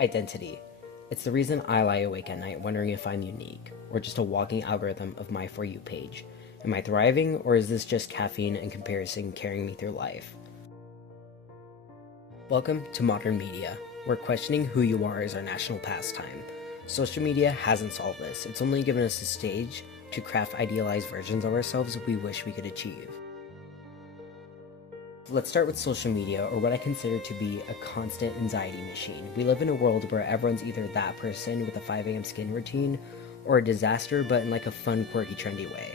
Identity. It's the reason I lie awake at night wondering if I'm unique, or just a walking algorithm of my For You page. Am I thriving, or is this just caffeine and comparison carrying me through life? Welcome to Modern Media, where questioning who you are is our national pastime. Social media hasn't solved this, it's only given us a stage to craft idealized versions of ourselves we wish we could achieve. Let's start with social media, or what I consider to be a constant anxiety machine. We live in a world where everyone's either that person with a 5 a.m. skin routine, or a disaster but in like a fun, quirky, trendy way.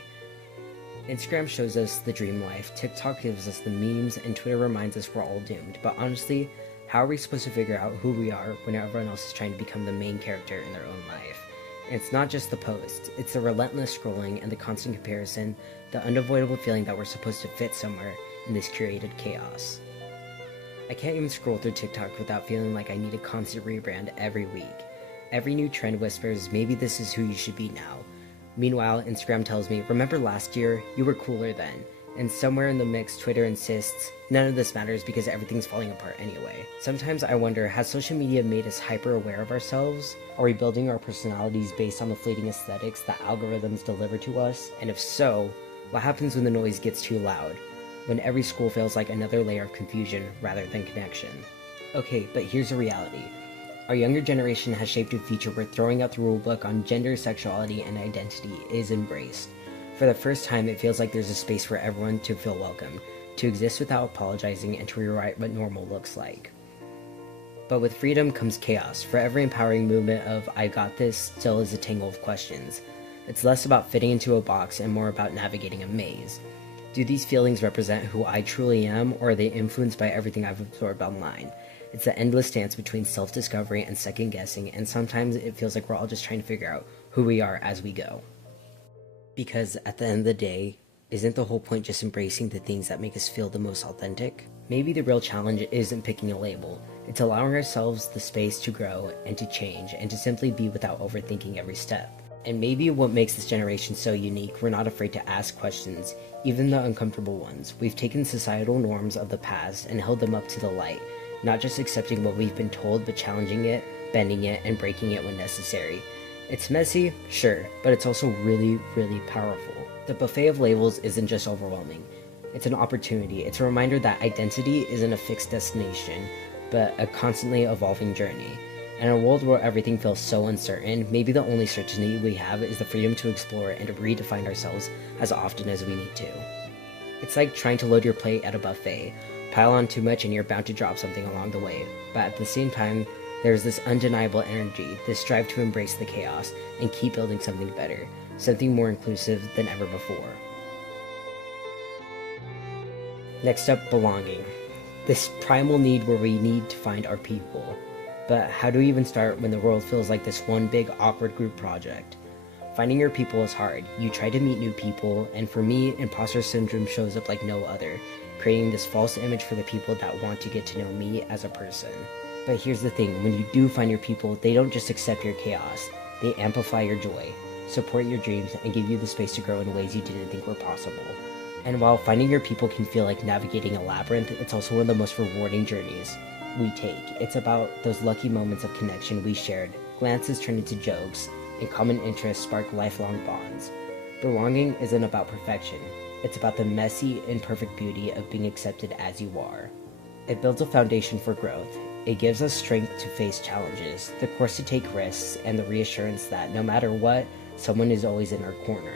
Instagram shows us the dream life, TikTok gives us the memes, and Twitter reminds us we're all doomed. But honestly, how are we supposed to figure out who we are when everyone else is trying to become the main character in their own life? And it's not just the posts, it's the relentless scrolling and the constant comparison, the unavoidable feeling that we're supposed to fit somewhere in this curated chaos. I can't even scroll through TikTok without feeling like I need a constant rebrand every week. Every new trend whispers, maybe this is who you should be now. Meanwhile, Instagram tells me, remember last year? You were cooler then. And somewhere in the mix, Twitter insists, none of this matters because everything's falling apart anyway. Sometimes I wonder, has social media made us hyper aware of ourselves? Are we building our personalities based on the fleeting aesthetics that algorithms deliver to us? And if so, what happens when the noise gets too loud? When every school feels like another layer of confusion rather than connection? Okay, but here's the reality. Our younger generation has shaped a future where throwing out the rulebook on gender, sexuality, and identity is embraced. For the first time, it feels like there's a space for everyone to feel welcome, to exist without apologizing, and to rewrite what normal looks like. But with freedom comes chaos. For every empowering movement of "I got this" still is a tangle of questions. It's less about fitting into a box and more about navigating a maze. Do these feelings represent who I truly am, or are they influenced by everything I've absorbed online? It's an endless dance between self-discovery and second-guessing, and sometimes it feels like we're all just trying to figure out who we are as we go. Because at the end of the day, isn't the whole point just embracing the things that make us feel the most authentic? Maybe the real challenge isn't picking a label. It's allowing ourselves the space to grow and to change and to simply be without overthinking every step. And maybe what makes this generation so unique, we're not afraid to ask questions, even the uncomfortable ones. We've taken societal norms of the past and held them up to the light, not just accepting what we've been told, but challenging it, bending it, and breaking it when necessary. It's messy, sure, but it's also really, really powerful. The buffet of labels isn't just overwhelming. It's an opportunity. It's a reminder that identity isn't a fixed destination, but a constantly evolving journey. In a world where everything feels so uncertain, maybe the only certainty we have is the freedom to explore and to redefine ourselves as often as we need to. It's like trying to load your plate at a buffet. Pile on too much and you're bound to drop something along the way. But at the same time, there's this undeniable energy, this drive to embrace the chaos and keep building something better, something more inclusive than ever before. Next up, belonging. This primal need where we need to find our people. But how do we even start when the world feels like this one big awkward group project? Finding your people is hard. You try to meet new people, and for me, imposter syndrome shows up like no other, creating this false image for the people that want to get to know me as a person. But here's the thing, when you do find your people, they don't just accept your chaos, they amplify your joy, support your dreams, and give you the space to grow in ways you didn't think were possible. And while finding your people can feel like navigating a labyrinth, it's also one of the most rewarding journeys we take. It's about those lucky moments of connection we shared, glances turned into jokes, and common interests spark lifelong bonds. Belonging isn't about perfection. It's about the messy, imperfect beauty of being accepted as you are. It builds a foundation for growth. It gives us strength to face challenges, the courage to take risks, and the reassurance that no matter what, someone is always in our corner.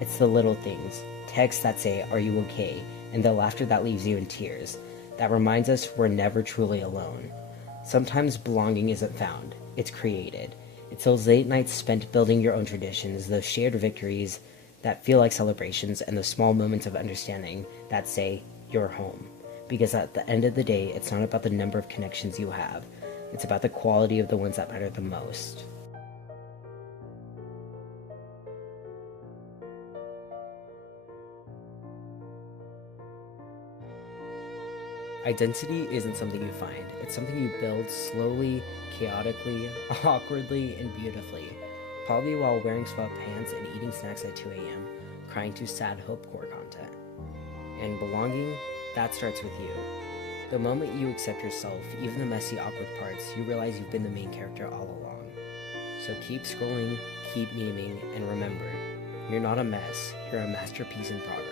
It's the little things, texts that say, "Are you okay?" and the laughter that leaves you in tears, that reminds us we're never truly alone. Sometimes belonging isn't found, it's created. It's those late nights spent building your own traditions, those shared victories that feel like celebrations, and those small moments of understanding that say, "You're home." Because at the end of the day, it's not about the number of connections you have, it's about the quality of the ones that matter the most. Identity isn't something you find, it's something you build slowly, chaotically, awkwardly, and beautifully. Probably while wearing sweatpants and eating snacks at 2 a.m., crying to sad hopecore content. And belonging, that starts with you. The moment you accept yourself, even the messy, awkward parts, you realize you've been the main character all along. So keep scrolling, keep memeing, and remember, you're not a mess, you're a masterpiece in progress.